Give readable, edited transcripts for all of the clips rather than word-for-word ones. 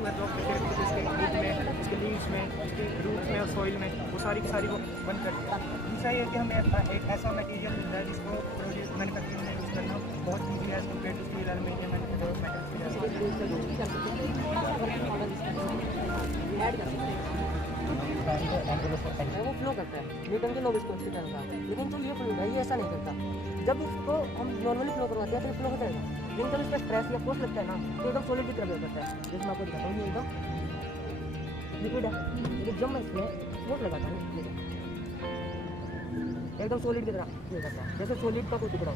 To absorb करके रखती है, इसके लीफ में, इसके लीव्स में, इसके रूट्स में और सॉइल में, वो सारी की सारी वो बंद करती है। दूसरा ये है कि हमें एक ऐसा मटेरियल मिलता है जिसको प्रोड्यूस मैन्युफैक्चरिंग में यूज़ करना बहुत ईजी है as compare to steel, aluminium and metals. वो फ्लो करता है न्यूटन के लॉ इसको की तरह का, लेकिन जो ये फ्लूइड है ये ऐसा नहीं करता। जब इसको हम नॉर्मली फ्लो करवाते हैं तो फ्लो हो जाएगा, लेकिन जब इस पर स्ट्रेस या फोर्स लगता है ना तो एकदम सॉलिड की तरह हो जाता है। जैसे मैं आपको दिखाता हूँ, ये एकदम लिक्विड है, लेकिन जब मैं इसमें फोर्स लगाता हूँ एकदम सॉलिड की तरह हो जाता है, जैसे सॉलिड का कोई टुकड़ा।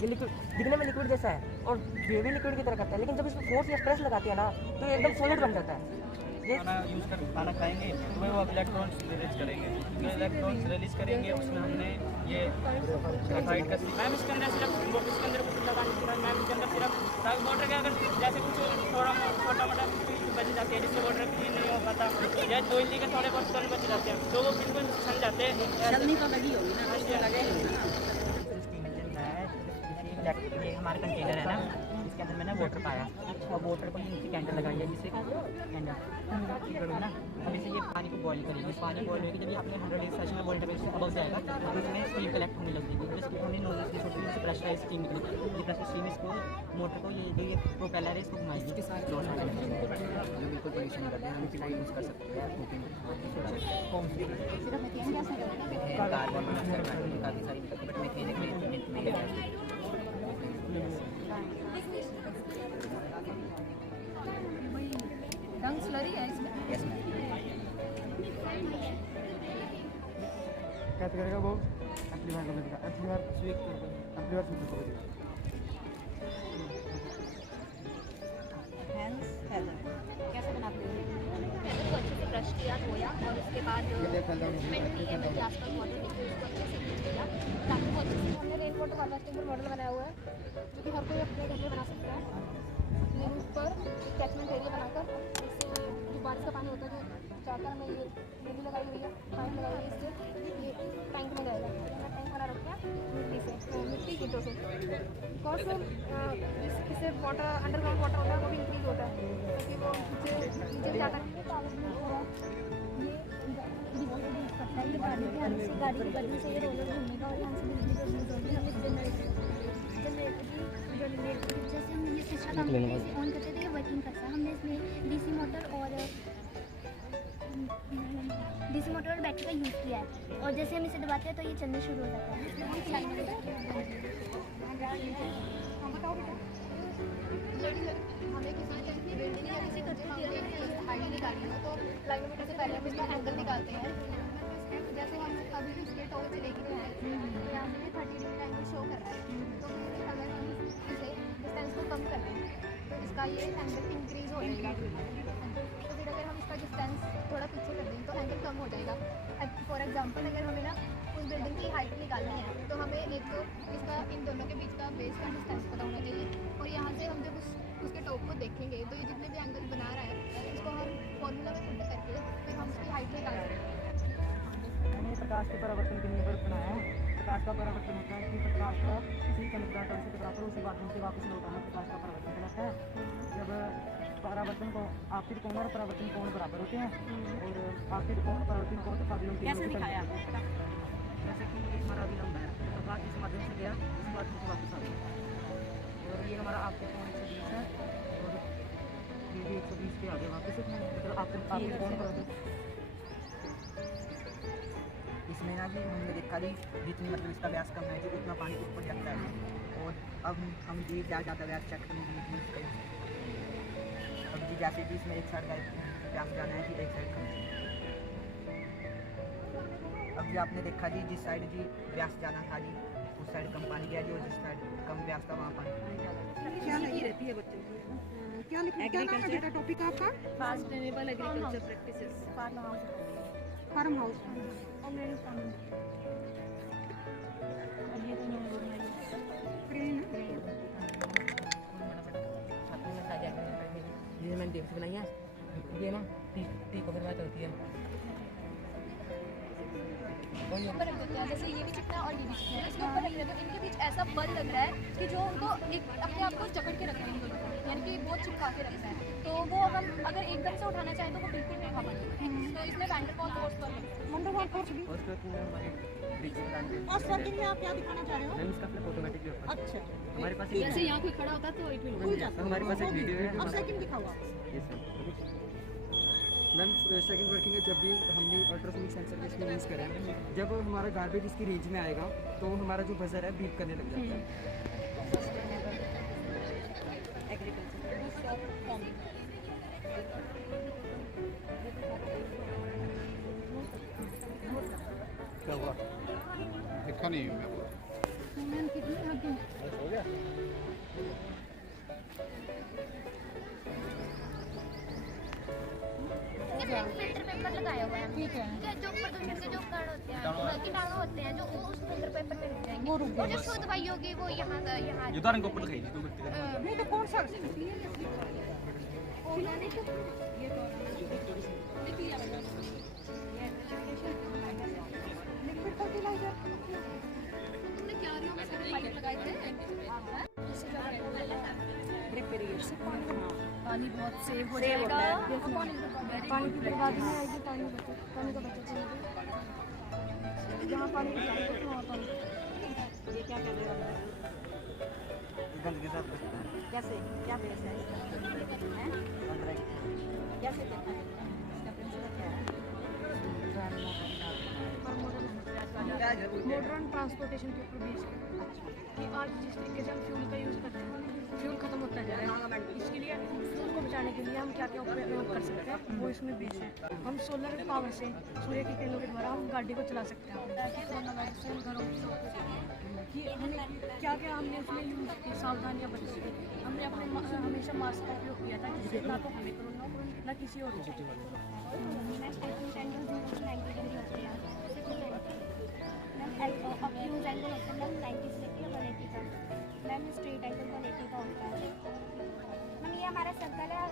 ये लिक्विड दिखने में लिक्विड जैसा है और ये भी लिक्विड की तरह करता है, लेकिन जब इसमें फोर्स या स्ट्रेस लगाते हैं ना तो ये एकदम सॉलिड बन जाता है। खाना यूज़ कर खाना खाएंगे तो वो इलेक्ट्रॉन्स रिलीज करेंगे, जो इलेक्ट्रॉन्स रिलीज करेंगे उसमें हमने ये ग्रेफाइट का मैम इसके अंदर सिर्फ इसके अंदर कुछ लगाने के बाद मैम इसके अंदर सिर्फ वाटर का अगर जैसे कुछ थोड़ा छोटा मोटा बच जाते हैं जिससे वाटर क्लीन नहीं हो पाता या ऑयली के थोड़े बहुत कण बच जाते हैं तो वो बिल्कुल छन जाते हैं। चलनी तो लगी होगी ना, लगे ये हमारा कंटेनर है ना, इसके अंदर मैंने वाटर पाया और वाटर को नीचे कैंडल लगाई है जिससे कैंडल ना अब इसे ये पानी को बॉईल करेगी। पानी बॉईल होगी जब ये अपने 100 डिग्री सेल्सियस में बॉईल टेम्परेचर अबव जाएगा तो इसमें स्टीम कलेक्ट होने लगेगी। जैसे हमने नोजल से छोटी सी प्रेशराइज स्टीम निकली, ये प्रेशर स्टीम इसको मोटर को ये प्रोपेलर है इसको घुमाएगी। इसके साथ जो बिल्कुल पोल्यूशन नहीं करते हैं, हम इसका यूज़ कर सकते हैं कार्बन मोनोऑक्साइड काफ़ी सारी बट मीथेन रंग स्लरी है इसमें। Yes ma'am. क्या करेगा वो एम्पलीफायर करने देगा, एम्पलीफायर स्वीप कर देगा, एम्पलीफायर स्वीप कर देगा। कैसे बनाते हो? मैंने उसको अच्छे से ब्रश किया, धोया और उसके बाद 20 ml के आसपास वाटर लेके उसको अच्छे से यूज किया ताकि वो अच्छे से। हमने रेन वाटर हार्वेस्टिंग मॉडल बनाया हुआ है जो कि हर कोई अपने घर में बना सकता है। अपने रूफ पर कैचमेंट एरिया बनाकर जैसे जो बारिश का पानी होता है जो चाहकर हमें ये नदी लगाई हुई है, पाइप लगाई हुई है, इससे ये टैंक में जाएगा। हमने टैंक बना रखा है मिट्टी से, मिट्टी ईंटों से। बिकॉज इससे वाटर अंडरग्राउंड वाटर होता है वो भी इंक्रीज होता है क्योंकि वो नीचे भी जाता है। ये गाड़ी की गर्मी से ये रोलर घूमेगा और यहाँ से बिजली का यूज़ होगी। हम इस जनरेटर जैसे हम ये सिस्टम ऑन करते थे ये वर्किंग करता है। हमने इसमें डीसी मोटर और बैटरी का यूज़ किया है और जैसे हम इसे दबाते हैं तो ये चलना शुरू हो जाता है। हमें किसी बिल्डिंग या किसी हाइट निकालनी हो तो लाइनोमीटर से पहले हम इसका एंगल निकालते हैं। जैसे हम अभी इसके टॉप से लेके गए हैं तो यहाँ से 30 डिग्री एंगल शो कर रहा है, तो अगर हम इसे डिस्टेंस को कम कर दें तो इसका ये एंगल इंक्रीज हो जाएगा। तो फिर अगर हम इसका डिस्टेंस थोड़ा पीछे कर दें तो एंगल कम हो जाएगा। फॉर एग्जांपल अगर हमें ना उस बिल्डिंग की हाइट निकालनी है तो हमें एक तो इसका इन दोनों के बीच का बेस का डिस्टेंस पता होना चाहिए और यहाँ से हम जब उसके टॉप को देखेंगे तो ये जितने भी एंगल बना रहा है इसको हम फॉर्मूला में पुट करके फिर हम उसकी हाइट निकाल सकते हैं। मैंने प्रकाश के परावर्तन के लिए पर बनाया है। प्रकाश का परावर्तन होता है कि प्रकाश का किसी चमकदार तरह से बराबर उसी माध्यम से वापस लौटाना प्रकाश का परावर्तन कहलाता है। जब परावर्तन को आपतित कोण और परावर्तन कोण बराबर होते हैं और आपतित कोण परावर्तन कोण के फासलों कैसे दिखाया? जैसे कि हमारा विलंब है, प्रकाश इस माध्यम से गया, इस माध्यम से वापस आ गया और ये हमारा आपतित कोण 120 है और ये भी 120 पे आ गया वापस। मतलब आपतित कोण परावर्तन इसमें ना जी हमने देखा जी जितनी मतलब इसका व्यास कम है जी उतना पानी ऊपर जाता है और अब हम जी ज़्यादा व्यास चेक करेंगे। अब जी जैसे कि इसमें एक साइड का व्यास जाना है जी एक साइड कम। अब जी आपने देखा जी जिस साइड जी व्यास जाना था जी उस साइड कम पानी गया जी और जिस साइड कम व्यास था वहाँ पानी। क्या लगी रहती है बच्चों की? क्या नाम है बेटा टॉपिक आपका? Sustainable agriculture practices, farm house. ये मैंने देख बनाई है, ये ना टी को फिर बात होती है। ऊपर रख देते हैं, जैसे ये भी चिकना और ये भी चिकना है, इसके ऊपर रख देते हैं तो इनके बीच ऐसा बल लग रहा है कि जो उनको एक अपने आप को जकड़ के रख रहे हैं, यानी कि क्योंकि बहुत चिपका के रखता है, तो वो हम अगर एकदम से उठाना चाहें तो वो बिल्कुल नहीं उठा पाएंगे। तो इसमें वैंडरवॉल फोर्स पर वंडरवॉल फोर्स भी। और सेकंड में आप क्या दिखाना चाह रहे हो? मैम इसका अपना ऑटोमेटिक होता है। अच्छा, हमारे पास जैसे यहाँ कोई खड़ा होता है तो इट विल खुल जाता है। हमारे पास एक वीडियो है। और सेकंड दिखाओ आप। मैम सेकंड वर्किंग है जब भी हमने अल्ट्रासोनिक सेंसर इसमें यूज़ करा है, जब हमारा गार्बेज इसकी रेंज में आएगा तो हमारा जो बजर है बीप करने लग जाता है। क्या हुआ? देखा नहीं मैं। फिल्टर पेपर लगाया हुआ है, ठीक है। जो प्रदूषण के जो कण होते हैं, कीटाणु होते हैं, जो वो उस फिल्टर पेपर में रुक जाएंगे, और जो शुद्ध वायु होगी वो यहाँ ये तो इनको ऊपर दिखाई दी तो नहीं तो कौन सा? Liquid fertiliser. तुमने क्यारियों में सारे पाइप लगाए थे, पानी बहुत सेव हो जाएगा, पानी की बर्बादी नहीं आएगी, पानी का बचत होगा। जहाँ पानी की जाएगा तो वहाँ पानी। ये क्या कर रहे हो? गंद के साथ बचता है। कैसे क्या बेस है इसका? हैं? कैसे देखा है? इसका प्रिंसिपल क्या है? मॉडर्न ट्रांसपोर्टेशन के ऊपर बेस है कि आज जिस तरीके से हम फ्यूल का यूज़ करते हैं, फ्यूल खत्म होता जा रहा है, इसके लिए फ्यूल को बचाने के लिए हम क्या क्या उपयोग कर सकते हैं, वो इसमें बेस है। हम सोलर पावर से, सूर्य की किरणों के द्वारा हम गाड़ी को चला सकते हैं। कोरोना वायरस से घरों में कि हमें क्या क्या हमने उसमें यूज़ की सावधानियाँ बरती थी। हमने अपने हमेशा मास्क का उपयोग किया था, जिससे ना तो हमें कोरोना हो ना किसी और को। ऑप्टिमम एंगल होता है मैम 90 से लेकर 180 का, मैम स्ट्रेट एंगल 180 का होता है। मैम ये हमारा सर्कल है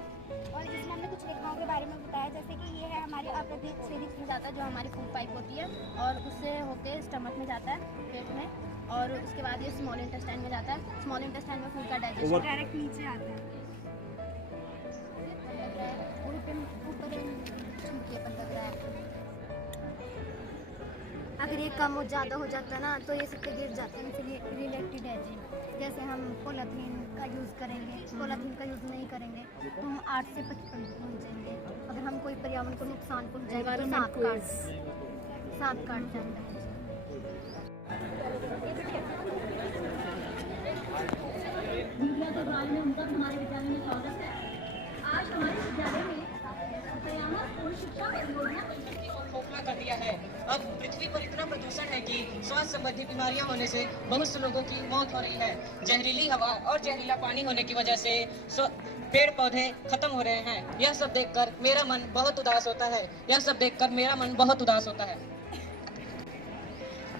और इसमें हमने कुछ रेखाओं के बारे में बताया, जैसे कि ये है हमारी अप्रत्यक्ष छेदित में जाता है, जो हमारी फूड पाइप होती है और उससे होके स्टमक में जाता है, पेट में, और उसके बाद ये स्मॉल इंटेस्टाइन में जाता है। स्मॉल इंटेस्टाइन में फूड का डाइजेशन डायरेक्ट नीचे आता है, ऊपर छूटे पर लग रहा है। अगर ये कम हो ज़्यादा हो जाता है ना तो ये सबसे गिर जाते हैं, इसलिए रिलेटेड है जी। जैसे हम पॉलीथीन का यूज़ करेंगे, पॉलीथीन का यूज़ नहीं करेंगे तो हम 8 से 55 पहुँचेंगे। अगर हम कोई पर्यावरण को नुकसान पहुँचाएंगे तो सांप काट जाता है। मीडिया के बारे में उनका हमारे विद्यालय में स्वागत है। आज हमारे विद्यालय में पर्यावरण पूर्ण शिक्षा परियोजना खोखला कर दिया है। अब पृथ्वी पर इतना प्रदूषण है कि स्वास्थ्य संबंधी बीमारियां होने से बहुत से लोगों की मौत हो रही है। जहरीली हवा और जहरीला पानी होने की वजह से पेड़ पौधे खत्म हो रहे हैं। यह सब देखकर मेरा मन बहुत उदास होता है।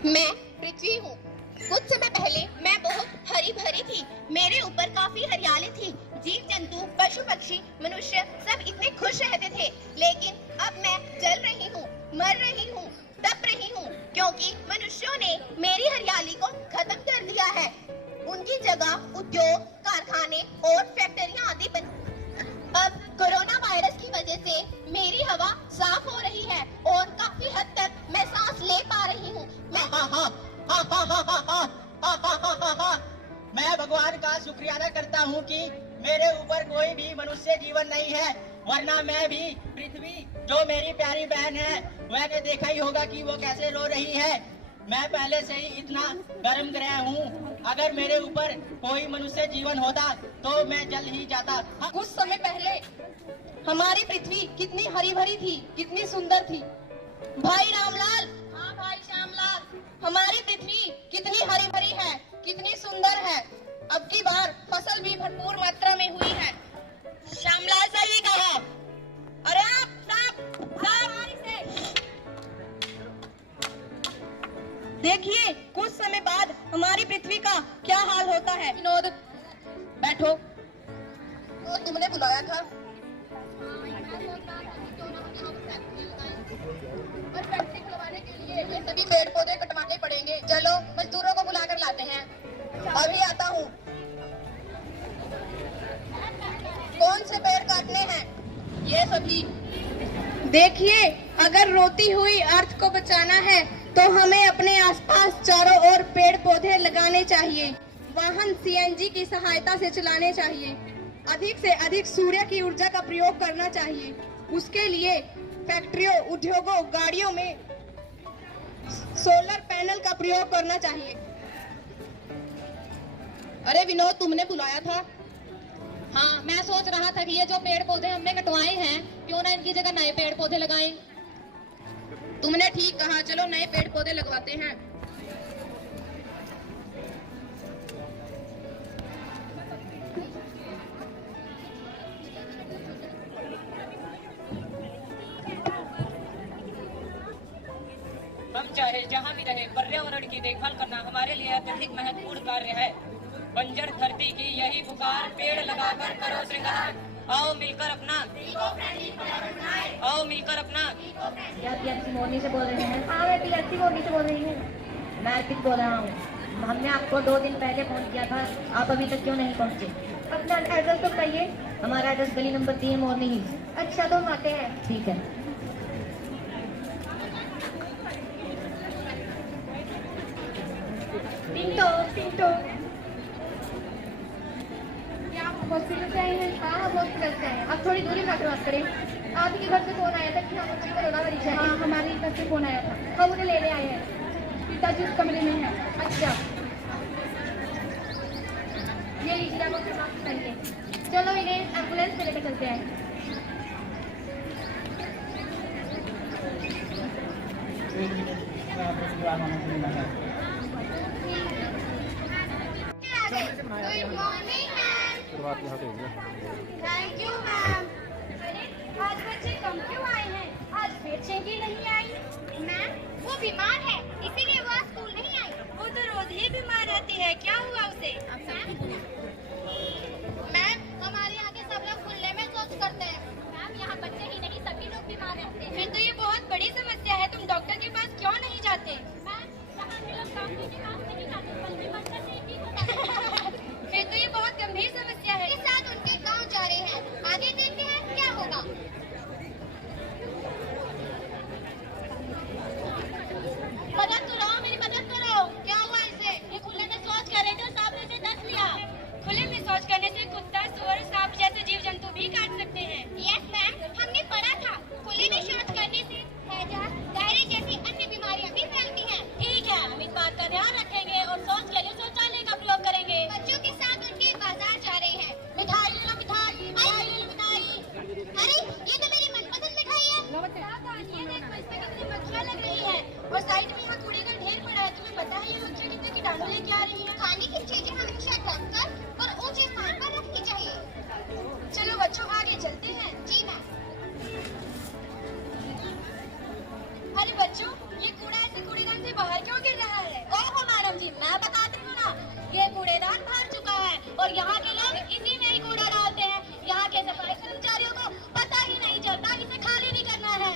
मैं पृथ्वी हूँ। कुछ समय पहले मैं बहुत हरी भरी थी, मेरे ऊपर काफी हरियाली थी, जीव जंतु, पशु पक्षी, मनुष्य सब इतने खुश रहते थे। लेकिन अब मैं जल रही हूँ, मर रही हूँ, तप रही हूँ, क्योंकि मनुष्यों ने मेरी हरियाली को खत्म कर दिया है। उनकी जगह उद्योग, कारखाने और फैक्ट्रियां आदि बन। अब कोरोना वायरस की वजह से मेरी हवा साफ हो रही है और काफी हद तक मैं सांस ले पा रही हूँ। मैं भगवान का शुक्रिया अदा करता हूँ कि मेरे ऊपर कोई भी मनुष्य जीवन नहीं है, वरना मैं भी पृथ्वी जो मेरी प्यारी बहन है वह देखा ही होगा कि वो कैसे रो रही है। मैं पहले से ही इतना गर्म ग्रह हूँ, अगर मेरे ऊपर कोई मनुष्य जीवन होता तो मैं जल ही जाता। कुछ समय पहले हमारी पृथ्वी कितनी हरी भरी थी, कितनी सुंदर थी। भाई रामलाल, हाँ भाई श्यामलाल, हमारी पृथ्वी कितनी हरी भरी है, कितनी सुंदर है। अब की बार फसल भी भरपूर मात्रा में हुई है। श्यामलाल सही कहा। अरे आप देखिए कुछ समय बाद हमारी पृथ्वी का क्या हाल होता है। विनोद बैठो, तो तुमने बुलाया था और फैक्ट्री खुलवाने के लिए ये सभी पेड़ पौधे कटवाने पड़ेंगे। चलो मजदूरों को बुलाकर लाते हैं। अभी आता हूँ। कौन से पेड़ काटने हैं? ये सभी देखिए, अगर रोती हुई अर्थ को बचाना है तो हमें अपने आसपास चारों ओर पेड़ पौधे लगाने चाहिए। वाहन सीएनजी की सहायता से चलाने चाहिए। अधिक से अधिक सूर्य की ऊर्जा का प्रयोग करना चाहिए। उसके लिए फैक्ट्रियों, उद्योगों, गाड़ियों में सोलर पैनल का प्रयोग करना चाहिए। अरे विनोद, तुमने बुलाया था? हाँ, मैं सोच रहा था कि ये जो पेड़ पौधे हमने कटवाए हैं, क्यों ना इनकी जगह नए पेड़ पौधे लगाएं। तुमने ठीक कहा, चलो नए पेड़ पौधे लगवाते हैं। हम चाहे जहाँ भी रहे, पर्यावरण की देखभाल करना हमारे लिए अत्यधिक महत्वपूर्ण कार्य है। बंजर धरती की यही पुकार, पेड़ लगाकर करो श्रृंगार। आओ मिलकर अपना क्या पीएमसी मोरनी से बोल रहे हैं? हाँ, मैं पीएमसी मोरनी से बोल रही हूँ। मैं अर्पित बोल रहा हूँ। हमने आपको 2 दिन पहले फोन किया था, आप अभी तक क्यों नहीं पहुँचे? अपना एड्रेस तो बताइए। हमारा एड्रेस गली नंबर 3 मोरनी ही। अच्छा, तो हम आते हैं। ठीक है। टिंटो क्या आप हॉस्पिटल से आए हैं? हाँ, हम हॉस्पिटल से आए हैं। आप थोड़ी दूरी रख बात करें। आपके घर से फोन आया था कि हम बच्चे कोरोना मरीज है। हाँ, हमारे घर से फोन आया था, हम उन्हें लेने आए हैं। पिताजी उस कमरे में है। अच्छा, ये लीजिए, आप अपने मास्क पहनिए। चलो इन्हें एम्बुलेंस में लेकर चलते हैं। Good morning ma'am. शुरुआत यहाँ से होगी। Thank you ma'am. आज बच्चे कम क्यों आए हैं? आज फिर चेंगी नहीं आई। मैम, वो बीमार है, इसीलिए वो आज स्कूल नहीं आई। वो तो रोज ही बीमार रहती है, क्या हुआ उसे? मैम, हमारे यहाँ के सब लोग खुले में शौच करते हैं। मैम, यहाँ बच्चे ही नहीं, सभी लोग बीमार रहते हैं। फिर तो ये बहुत बड़ी समस्या है, तुम डॉक्टर के पास क्यों नहीं जाते? मैम, यहाँ के लोग डॉक्टर के पास नहीं जाते, बल्कि मच्छर से ठीक होता है। फिर तो ये बहुत गंभीर समस्या है। इसके साथ उनके गांव जा रहे हैं, आगे देखते हैं क्या होगा। मदद कराओ, मेरी मदद कराओ। क्या हुआ इसे? ये खुले में शौच कर रहे थे, सांप ने इसे डस लिया। खुले में शौच करने से कुत्ता, सुअर, सांप जैसे जीव जंतु भी काट सकते हैं। यस मैम, हमने पढ़ा था खुले में शौच करने से हैजा, डायरिया जैसी अन्य बीमारियां भी फैलती हैं। ठीक है, हम इस बात का ध्यान रखेंगे और शौच के लिए शौचालय का प्रयोग करेंगे। बच्चों के साथ उनके बाजार जा रहे हैं। मिठाई ले लो, मिठाई, मिठाई ले लो, मिठाई। अरे, ये तो मेरी मनपसंद मिठाई है। ये देखो, इसमें कितनी मक्खियाँ लग रही है और साइड में यहाँ कूड़े का ढेर पड़ा है। तुम्हें पता है ये मक्खियाँ कितने कीटाणु लेके आ रही है? खाने की चीजें हमेशा ढककर और ऊंचे स्थान पर रखनी चाहिए। चलो बच्चों, आगे चलते हैं। जी मैम। अरे बच्चों, ये कूड़ा ऐसे कूड़ेदान से बाहर क्यों गिर रहा है? ओहो मैडम जी, मैं बताती हूँ ना। ये कूड़ेदान भर चुका है और यहाँ के लोग इसी में ही कूड़ा डालते हैं। यहाँ के सफाई कर्मचारियों को पता ही नहीं चलता इसे खाली भी करना है।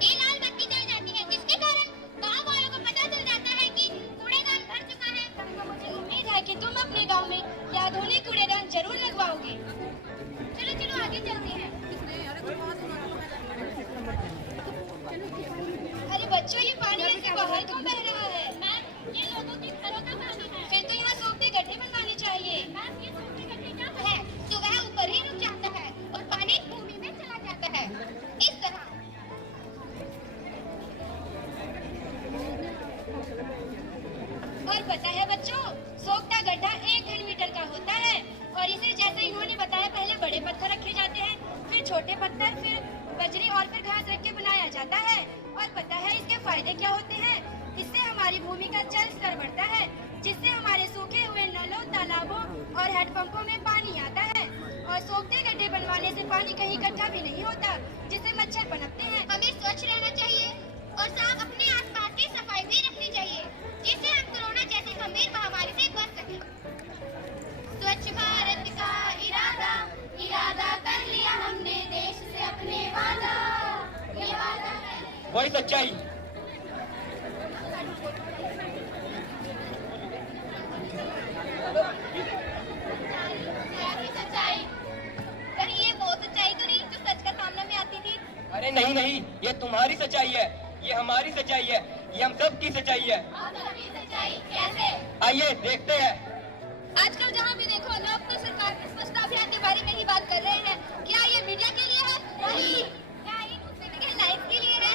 ये लाल बत्ती जल जाती है, जिसके कारण गाँव वालों को पता चल जाता है कि कूड़ेदान भर चुका है। तो मुझे उम्मीद है कि तुम अपने गाँव में ये आधुनिक कूड़ेदान जरूर लगवाओगे। चलो चलो, आगे चलते हैं। अरे बच्चों, ये पानी ऐसे बाहर क्यों बह रहा है? मैम, ये लोगों के घरों का पानी है। फिर तो यहाँ सूखते गड्ढे बनवाने चाहिए। मैम, ये सूखते गड्ढे क्या है? तो वह ऊपर ही रुक जाता है और पानी भूमि में चला जाता है, इस तरह। और पता है बच्चों, सूखता गड्ढा 1 घन मीटर का होता है और इसे जैसे इन्होंने बताया, पहले बड़े पत्थर रखे जाते हैं, फिर छोटे पत्थर, फिर बजरी और फिर घास रख के बनाया जाता है। और पता है इसके फायदे क्या होते हैं? इससे हमारी भूमि का जल स्तर बढ़ता है, जिससे हमारे सूखे हुए नलों, तालाबों और हैंडपंपों में पानी आता है। और सूखते गड्ढे बनवाने से पानी कहीं इकट्ठा भी नहीं होता, जिससे मच्छर पनपते हैं। हमें स्वच्छ रहना चाहिए और साफ अपने आसपास की सफाई भी रखनी चाहिए, जिससे हम कोरोना जैसी गंभीर महामारी से बच सकें। स्वच्छ भारत का इरादा कर लिया हमने, देश से अपने वादा, ये वादा है। वही सच्चाई। तुम्हारी सच्चाई है, ये हमारी सच्चाई है, ये हम सब की सच्चाई है। आइए देखते हैं। आजकल जहाँ भी देखो लोग तो सरकार के स्वच्छता अभियान के बारे में ही बात कर रहे हैं। क्या ये मीडिया के लिए है? नहीं। क्या ये न्यूज़पेपर के लाइव के लिए है?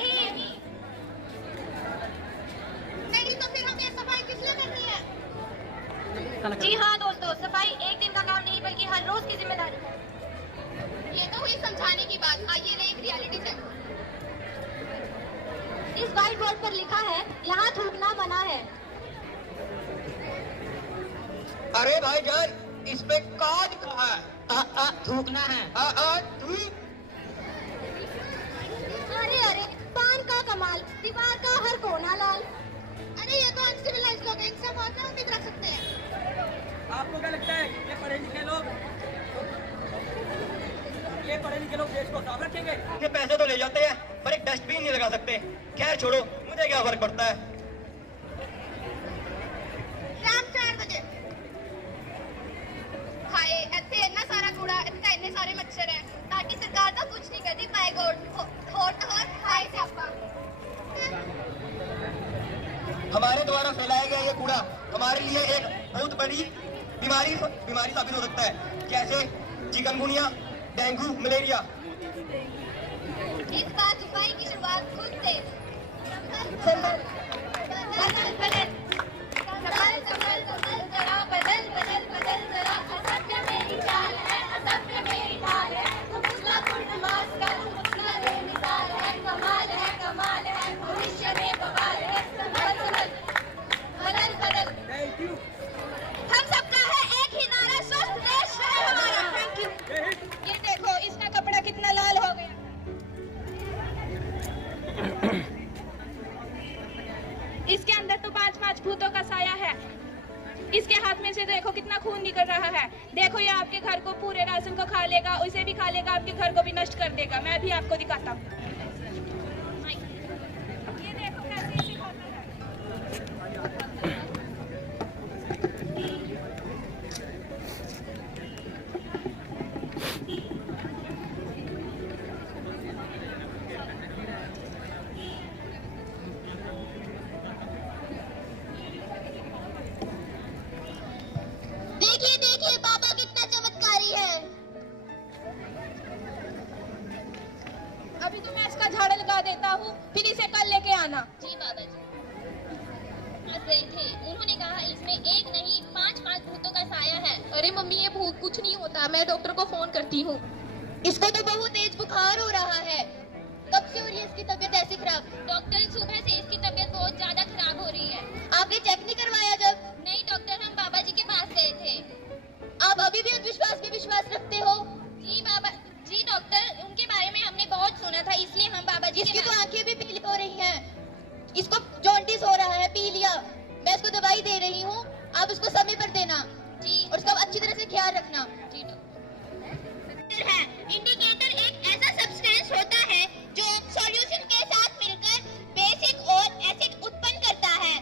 नहीं तो फिर हमें सफाई किस लिए करनी है? जी हाँ दोस्तों, सफाई एक दिन का काम नहीं बल्कि हर रोज की जिम्मेदारी है। ये तो हुई समझाने की बात, आइए एक रियलिटी चेक। इस व्हाइट बोर्ड पर लिखा है यहाँ थूकना मना है। अरे भाईजान, इस पे कौन लिखा है? थूकना है। अरे अरे, पान का कमाल, दीवार का हर कोना लाल। अरे ये तो अनसिविलाइज्ड लोग हैं, इनसे बात नहीं रख सकते हैं। आपको क्या लगता है ये पढ़े लिखे लोग देश को साफ रखेंगे? ये पैसे तो ले जाते हैं पर एक डस्टबिन नहीं लगा सकते। खैर छोड़ो, मुझे क्या फर्क पड़ता है। शाम 4 बजे हाय ਇੱਥੇ ਇੰਨਾ ਸਾਰਾ ਕੂੜਾ, ਇੱਥੇ ਇੰਨੇ ਸਾਰੇ ਮੱਛਰ ਹੈ, ताकि सरकार तो कुछ नहीं करती। माय गॉड, और हाय स्यापा। हमारे द्वारा फैलाया गया ये कूड़ा हमारे लिए एक बहुत बड़ी बीमारी साबित हो सकता है, जैसे चिकनगुनिया, डेंगू, मलेरिया। इस बार सफाई की शुरुआत खुद से। बदल जरा, असभ्य मेरी चाल है, असभ्य मेरी ढाल है, तुम उसका कुर्नमास कर, उसका बेमिसाल है, कमाल है, भविष्य में बवाल है, बदल। हम सबका है एक ही नारा, स्वस्थ देश है हमारा। Thank you. ये देखो इसका कपड़ा कितना लाल हो गया। इसके अंदर तो 5 भूतों का साया है। इसके हाथ में से देखो कितना खून निकल रहा है। देखो ये आपके घर को, पूरे राशन को खा लेगा, उसे भी खा लेगा, आपके घर को भी नष्ट कर देगा। मैं भी आपको दिखाता हूँ। ये देखो कैसे इसे खाता है। देखिए बाबा कितना चमत्कारी है। अभी तो मैं इसका झाड़ू लगा देता हूँ, फिर इसे कल लेके आना। जी बाबा जी आज गए थे, उन्होंने कहा इसमें एक नहीं 5 भूतों का साया है। अरे मम्मी ये भूत कुछ नहीं होता, मैं डॉक्टर को फोन करती हूँ। इसको तो बहुत तेज बुखार हो रहा है। कब से हो रही है इसकी तबीयत ऐसी खराब? डॉक्टर सुबह से इसकी तबीयत बहुत ज्यादा खराब हो रही है। आपने चेक नहीं करवाया जब? नहीं डॉक्टर, हम बाबा जी के पास गए थे। आप अभी भी अंधविश्वास में विश्वास रखते हो? जी बाबा जी डॉक्टर, उनके बारे में हमने बहुत सुना था, इसलिए हम बाबा जी। इसकी तो आंखें भी पीली हो रही हैं, इसको जॉन्डिस हो रहा है, पी लिया। मैं इसको दवाई दे रही हूँ, आप इसको समय पर देना जी, और इसका अच्छी तरह से ख्याल रखना जी डॉक्टर। इंडिकेटर एक ऐसा सब्सटेंस होता है जो सॉल्यूशन के साथ मिलकर बेसिक और एसिड उत्पन्न करता है।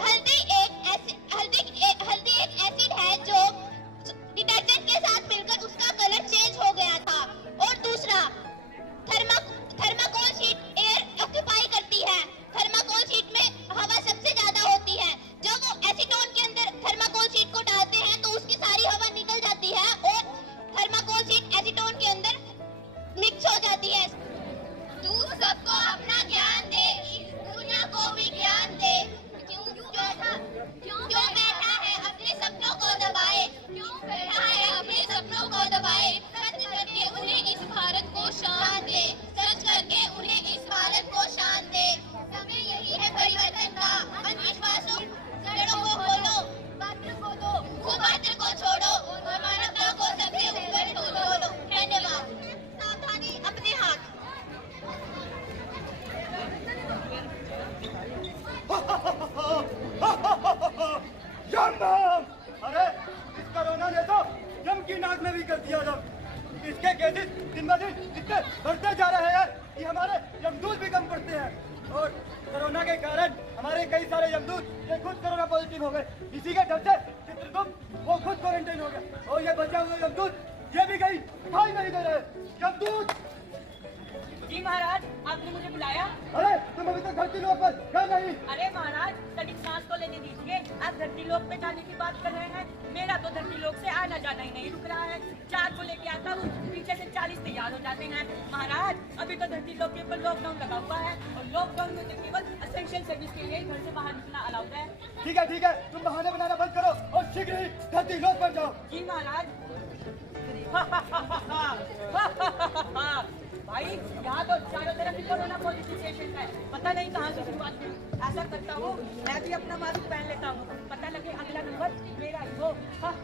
हल्दी एक एसिड है जो डिटर्जेंट के साथ मिलकर उसका कलर चेंज हो गया था। और दूसरा, थर्माकोल शीट एयर ऑक्यूपाई करती है। थर्माकोल शीट में हवा सबसे ज्यादा होती है। जब वो एसीटोन के अंदर थर्माकोल शीट को डालते हैं तो उसकी सारी हवा निकल जाती है और थर्माकोल शीट एसीटोन के अंदर मिक्स हो जाती है। तू सबको अपना ज्ञान दे, दुनिया को भी ज्ञान दे। क्यों बैठा है अपने सपनों को दबाए, सच करके उन्हें इस भारत को शान दे, समय यही है परिवर्तन का। अंधविश्वासों जड़ों को खोलो, पात्र को दो, कुपात्र को छोड़ो और मानवता को सबसे ऊपर तोलो। धन्यवाद। सावधानी, अपने हाथ। अरे इस कोरोना ने तो जम की नाक में भी कर दिया जब। इसके केसेस दिन ब दिन इतने बढ़ते जा रहे हैं कि हमारे यमदूत भी कम पड़ते हैं। और कोरोना के कारण हमारे कई सारे यमदूत ये खुद कोरोना पॉजिटिव हो गए। इसी के डर से चित्रगुप्त वो खुद क्वारंटाइन हो गए और ये बचा हुए यमदूत ये भी कहीं दिखाई नहीं दे रहे। यमदूत जी महाराज, आप आपने मुझे बुलाया? अरे तुम अभी तक धरती लोक पर गए नहीं। अरे महाराज, तनिक सांस तो लेने दीजिए। आप धरती लोक पे जाने की बात कर रहे हैं। मेरा तो धरती लोक से आना जाना ही नहीं रुक रहा है। 4 को लेके आता हूँ, पीछे से 40 तैयार हो जाते हैं। महाराज, अभी तो धरती लोक के ऊपर लॉकडाउन लगा हुआ है और लॉकडाउन में तो केवल एसेंशियल सर्विस के लिए ही घर से बाहर निकलना अलाउड है। ठीक है, तुम बहाने बनाना बंद करो और शीघ्र ही धरती लोक पर जाओ। जी महाराज। भाई, यहाँ तो चारों तरफ ही कोरोना पॉजिटिव पेशेंट है। पता नहीं कहाँ से शुरुआत हुई। ऐसा करता हूँ, मैं भी अपना मास्क पहन लेता हूँ, पता लगे अगला नंबर मेरा ही हो।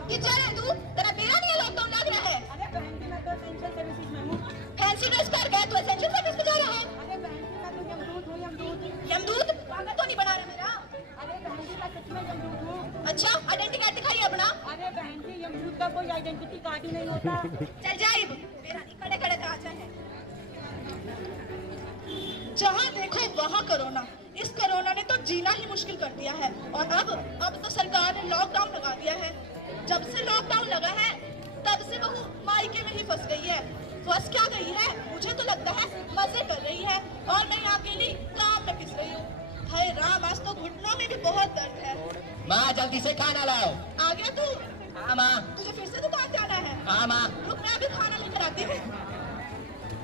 किधर है तू? तेरा मेरा नहीं लॉकडाउन लग रहा है। अरे बहन जी, मैं तो एसेंशियल सर्विसेज में हूँ। फैंसी ड्रेस कर गया तो एसेंशियल सर्विस में जा रहा है? अरे बहन जी, मैं तो यमदूत हूँ, यमदूत। यमदूत? पागल तो नहीं बना रहा मेरा? अरे बहन जी, मैं सच में यमदूत हूँ। अच्छा, आइडेंटिटी कार्ड दिखाइए अपना। अरे बहन जी, यमदूत का कोई आइडेंटिटी कार्ड ही नहीं होता। चल जाइब, मेरा नहीं खड़े ताजा है। जहाँ देखो वहाँ कोरोना। इस कोरोना ने तो जीना ही मुश्किल कर दिया है। और अब तो सरकार ने लॉकडाउन लगा दिया है। जब से लॉकडाउन लगा है तब से बहू मायके में ही फंस गई है। फंस क्या गई है? मुझे तो लगता है मजे कर रही है और मैं यहाँ अकेली काम में पिस रही हूँ। हाय राम, आज तो घुटनों में भी बहुत दर्द है। माँ जल्दी से खाना लाओ। आ गया तू? हाँ माँ। तुझे फिर से दुकान जाना है? हाँ माँ। रुक, मैं अभी खाना लेकर आती हूँ।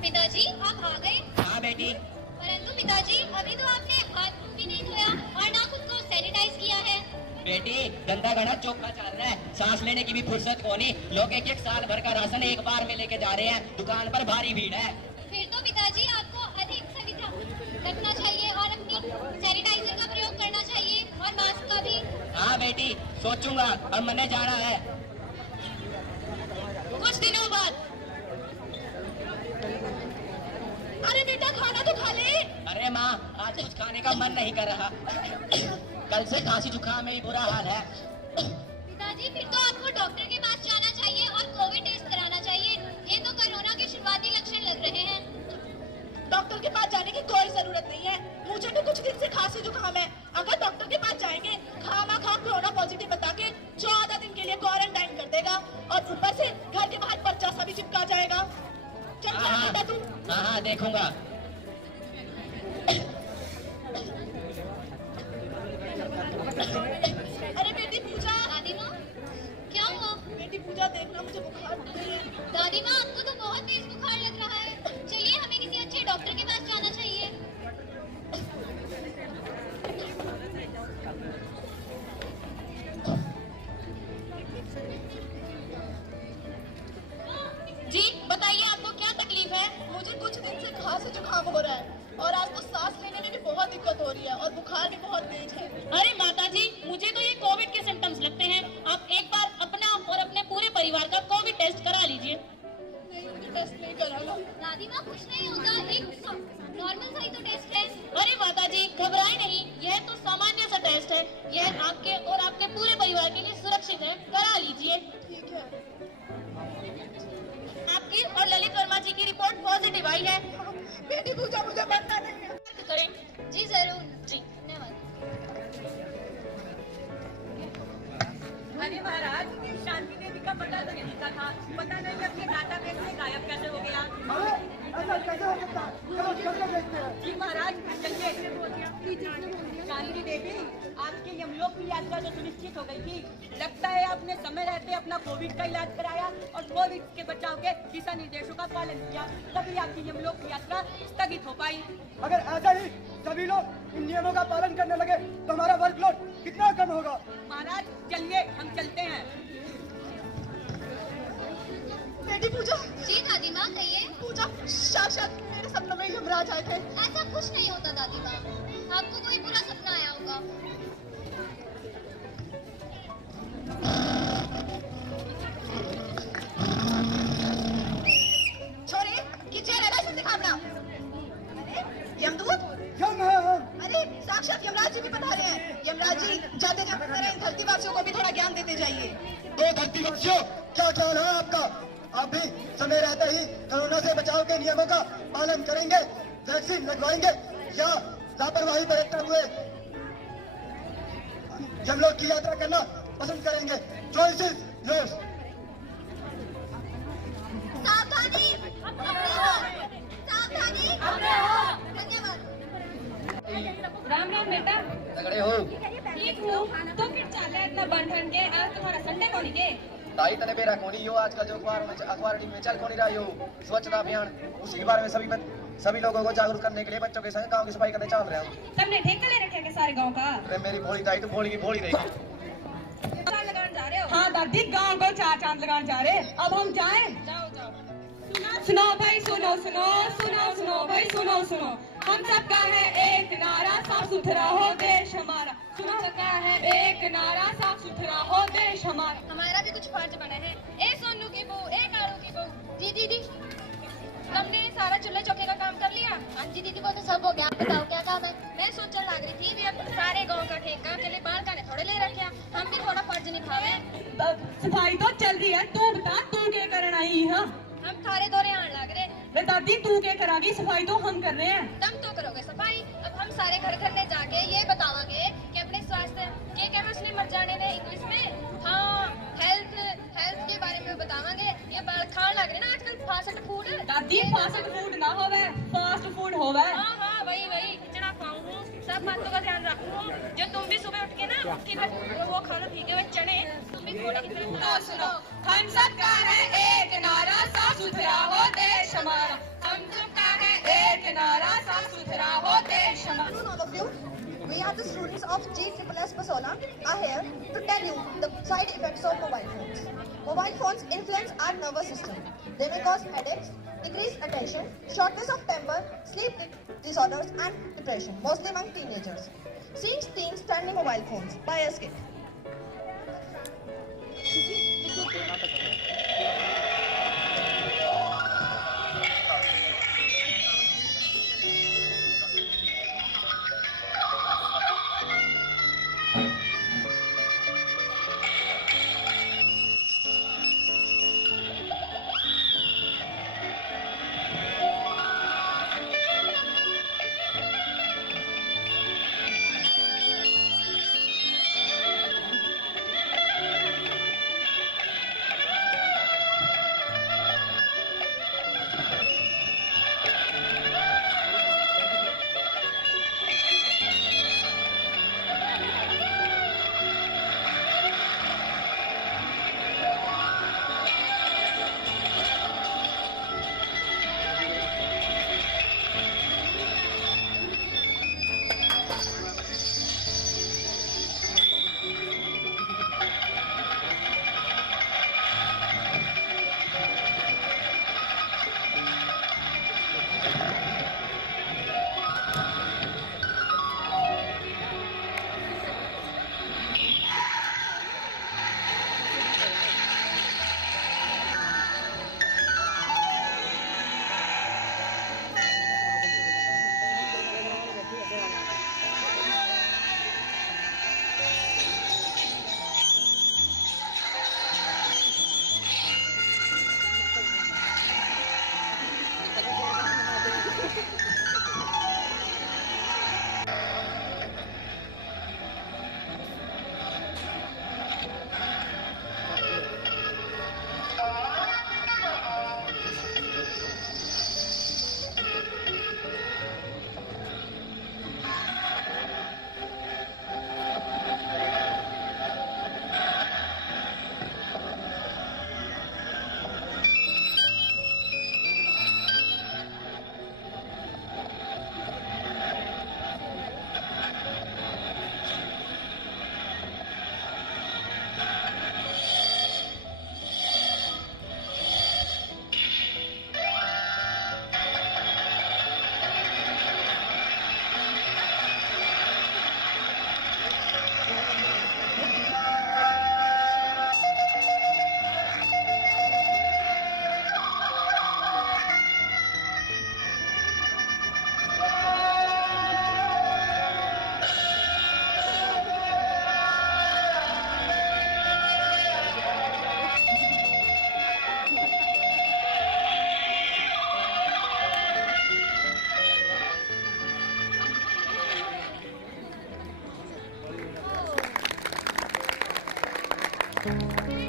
पिताजी, आप आ गए? हाँ बेटी। परंतु पिताजी, अभी तो आपने हाथ मुंह भी नहीं धोया और ना खुद को सैनिटाइज किया है। बेटी, गंदा गड़ा चौका चल रहा है, सांस लेने की भी फुर्सत को नहीं। लोग एक साल भर का राशन एक बार में लेके जा रहे हैं। दुकान पर भारी भीड़ है। फिर तो पिताजी आपको अधिक सविता रखना चाहिए और अपनी सैनिटाइजर का प्रयोग करना चाहिए और मास्क का भी। हाँ बेटी, सोचूंगा। अब मैंने जाना है। कुछ दिनों बाद। अरे बेटा, खाना तो खा ले। अरे माँ, आज कुछ खाने का मन नहीं कर रहा। कल से खांसी जुकाम में ही बुरा हाल है। पिताजी, फिर तो आपको डॉक्टर के पास जाना चाहिए और कोविड टेस्ट कराना चाहिए। ये तो कोरोना के शुरुआती लक्षण लग रहे हैं। डॉक्टर के पास जाने की कोई जरूरत नहीं है। मुझे भी कुछ दिन से खांसी जुकाम है। अगर डॉक्टर के पास जाएंगे, खामा कोरोना पॉजिटिव बता के 14 दिन के लिए क्वारंटाइन कर देगा और ऊपर से घर के बाहर पर्चा सा भी चिपका जाएगा। चल क्या बेटा तू? हाँ, देखूंगा। अरे बेटी पूजा। दादी माँ, क्या हुआ? बेटी पूजा, देखना मुझे बुखार हो गई है। दादी माँ, आपको तो बहुत तेज बुखार लग रहा है। चलिए, हमें किसी अच्छे डॉक्टर के पास जाना चाहिए। जी बताइए, आपको क्या तकलीफ है? मुझे कुछ दिन से खांसी जुकाम हो रहा है और आज तो सांस लेने में भी बहुत दिक्कत हो रही है और बुखार भी बहुत तेज है। अरे माता जी, मुझे तो ये कोविड के सिम्टम्स लगते हैं। आप एक बार अपना और अपने पूरे परिवार का कोविड टेस्ट करा लीजिए। नहीं, मुझे टेस्ट नहीं कराना। दादी माँ, कुछ नहीं होगा, एक नॉर्मल सा ही तो टेस्ट है। अरे माता जी, घबराए नहीं, यह तो सामान्य सा टेस्ट है। यह आपके और आपके पूरे परिवार के लिए सुरक्षित है, करा लीजिए। ठीक है। आपकी और ललित वर्मा जी की रिपोर्ट पॉजिटिव आई है। बेटी पूजा, मुझे मरना नहीं है। करें जी जरूर। जी। धन्यवाद। अरे महाराज, शांति देवी का पता तो नहीं था। पता नहीं अब ये डाटाबेस से गायब कैसे हो गया। अरे ऐसा कैसे हो सकता है? चलो चलकर देखते हैं। जी महाराज, चलिए। शांति देवी, आपकी यमलोक की यात्रा तो सुनिश्चित हो गई थी। लगता है आपने समय रहते अपना कोविड का इलाज कराया और कोविड के बचाव के दिशा निर्देशों का पालन किया, तभी आपकी यमलोक की यात्रा स्थगित हो पाई। अगर ऐसा ही सभी लोग इन नियमों का पालन करने लगे तो हमारा वर्कलोड कितना कम होगा। महाराज चलिए, हम चलते हैं। बेटी पूजा। जी दादी माँ, कहिए। पूजा, साक्षात मेरे सपनों में यमराज आए थे। ऐसा कुछ नहीं होता दादी माँ, आपको कोई बुरा सपना आया होगा। छोरे, किधर है लाइसेंस दिखाना? अरे यमदूत। अरे साक्षात यमराज जी भी बता रहे हैं। यमराज जी, जाते जाते इन धरतीवासियों को भी थोड़ा ज्ञान देते जाइए। तो धरतीवासियों, क्या ख्याल है आपका? आप भी समय रहते ही कोरोना से बचाव के नियमों का पालन करेंगे, वैक्सीन लगवाएंगे या लापरवाही बरतते हुए यमलोक की यात्रा करना पसंद करेंगे? Choice is yours. सावधानी, अपने हो। सावधानी, अपने हो। ताई तने बेरा कोनी यो आजकल जो अखबार में चल कोनी रहा यो स्वच्छता अभियान, उसी के बारे में सभी लोगों को जागरूक करने के लिए बच्चों के संग गांव की सफाई करने चल रहे हैं। तुमने ठेका ले रखा है सारे गांव का? अरे मेरी भोली ताई तो भोली की भोली रही। चांद लगाने जा रहे हो? हाँ दादी, गांव को 4 चांद लगाने जा रहे। अब हम जाएं? जाओ जाओ। सुनो भाई, सुनो सुनो सुनो सुनो भाई, सुनो सुनो। हम सबका है एक नारा, साफ सुथरा हो देश हमारा। सुनो, सबका है एक नारा, साफ सुथरा हो देश हमारा। हमारा भी कुछ फर्ज बना है। ए सोनू की बहू, ए कालू की बहू। जी दीदी, तुमने सारा चूल्हे चौके का काम कर लिया? हाँ जी दीदी, वो तो सब हो गया। आप बताओ क्या काम है? मैं सोचने लग रही थी भी अब सारे गांव का ठेका अकेले बालका ने थोड़े ले रखे, हम भी थोड़ा फर्ज निभावे। सफाई तो चल रही है, तू बता तू क्या करना आई है? हम थारे दौरे आने लग रहे। वे दादी, तू क्या करागी? सफाई तो हम कर रहे हैं। तुम तो करोगे सफाई। अब हम सारे घर घर में जाके ये बतावांगे कि अपने स्वास्थ्य के क्या मछली मर जाने में इंग्लिश में, हाँ हेल्थ के बारे में बतावांगे। ये बाल खान लग रहे ना आजकल फास्ट फूड। दादी, फास्ट फूड ना होवे, फास्ट फूड होवे। हाँ हाँ, वही खिचड़ा खाऊं, सब बातों का ध्यान रखूं। जो तुम भी सुबह उठ के ना उठी वो खाना भीगे हुए चने, तुम भी थोड़े की तरह सुनो, हम सबका है एक नारा, साफ सुथरा हो देश हमारा। हम सबका है एक नारा, साफ सुथरा हो देश हमारा। All of you, we are the students of GSSS Pasola are here to tell you the side effects of mobile phones. Mobile phones influence our nervous system. They may cause headaches, decreased attention, shortness of temper, sleep disorders and depression, mostly among teenagers. Seeing teens turning mobile phones, buy a skit. Thank you.